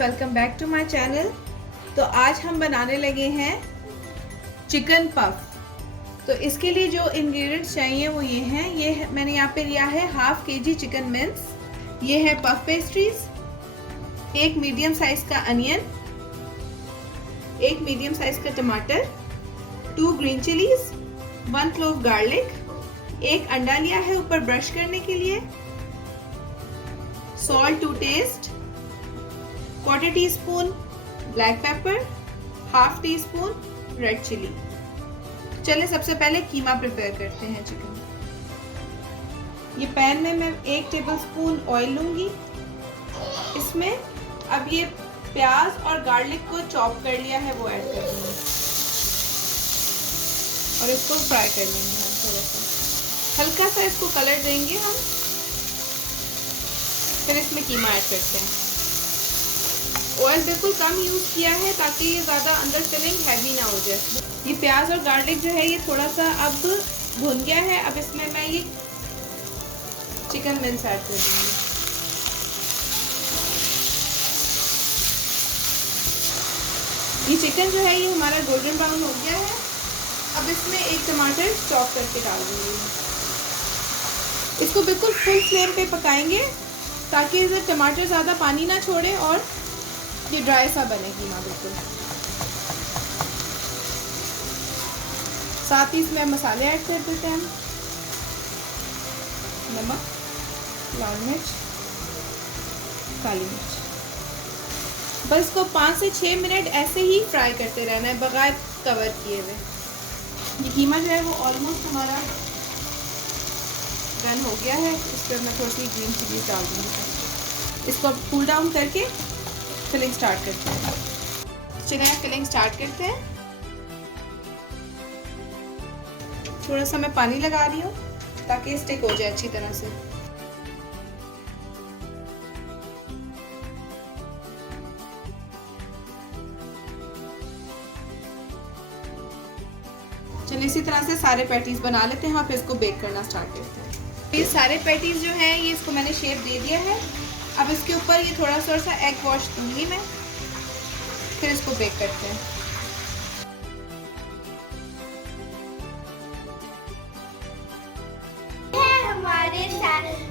Welcome back to my channel. तो आज हम बनाने लगे हैं चिकन पफ। तो इसके लिए जो इंग्रेडिएंट्स चाहिए वो ये हैं। ये मैंने यहाँ पे लिया है हाफ kg चिकन मिंस, ये है पफ पेस्ट्रीज, एक मीडियम साइज का अनियन, एक मीडियम साइज का टमाटर, 2 ग्रीन चिलीज, 1 क्लोव गार्लिक, एक अंडा लिया है ऊपर ब्रश करने के लिए, salt to taste, 1/4 teaspoon black pepper, half teaspoon red chilli. चलिए सबसे पहले कीमा प्रिपेयर करते हैं चिकन। ये पैन में मैं 1 टेबलस्पून ऑयल लूंगी। इसमें अब ये प्याज और गार्लिक को चॉप कर लिया है वो ऐड कर दूंगी और इसको फ्राई कर लेंगे हम थोड़ा सा, हल्का सा इसको कलर देंगे हम। फिर इसमें कीमा ऐड करते हैं। ऑयल बिल्कुल कम यूज़ किया है ताकि ये ज़्यादा अंदर फिलिंग हैवी ना हो जाए। ये प्याज और गार्लिक जो है ये थोड़ा सा अब भुन गया है। अब इसमें मैं ये चिकन मिंस ऐड कर दूँगी। ये चिकन जो है ये हमारा गोल्डन ब्राउन हो गया है। अब इसमें एक टमाटर चॉप करके डाल दूँगी। इसको बिल्कुल फुल फ्लेम पे पकाएंगे ताकि इधर टमाटर ज़्यादा पानी ना छोड़े और ये ड्राई सा बने कीमा बिल्कुल। साथ ही इसमें मसाले ऐड कर देते हैं। नमक, लाल मिर्च, काली मिर्च। बस इसको 5 से 6 मिनट ऐसे ही फ्राई करते रहना है बगैर कवर किए हुए। ये कीमा जो है वो ऑलमोस्ट हमारा डन हो गया है। इस पर मैं थोड़ी सी ग्रीन चिली डाल दूँगी। इसको कूल डाउन करके फिलिंग स्टार्ट करते हैं। चलिए फिलिंग स्टार्ट करते हैं। थोड़ा सा मैं पानी लगा रही हूँ ताकि स्टिक हो जाए अच्छी तरह से। चलिए इसी तरह से सारे पैटीज बना लेते हैं और फिर इसको बेक करना स्टार्ट करते हैं। ये सारे पैटीज जो हैं ये इसको मैंने शेप दे दिया है। अब इसके ऊपर ये थोड़ा सा एग वॉश दूंगी मैं, फिर इसको बेक करते हैं। हमारे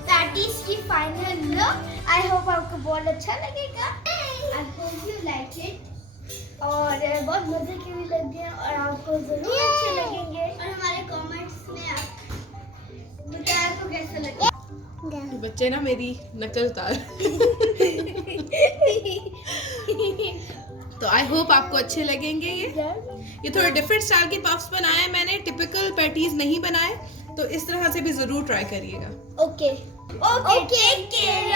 पैटीज की फाइनल लुक। आई होप आपको बहुत अच्छा लगेगा। I hope you like it और बहुत मजे के भी लगे और आपको जरूर अच्छे लगेंगे। और हमारे कमेंट्स में आप बताएं आपको कैसा लगे। बच्चे ना मेरी नकल उतार। तो आई होप आपको अच्छे लगेंगे। ये थोड़े डिफरेंट स्टाइल के पफ्स बनाए हैं मैंने, टिपिकल पैटीज नहीं बनाए। तो इस तरह से भी जरूर ट्राई करिएगा। Okay take care,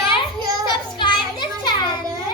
subscribe this channel.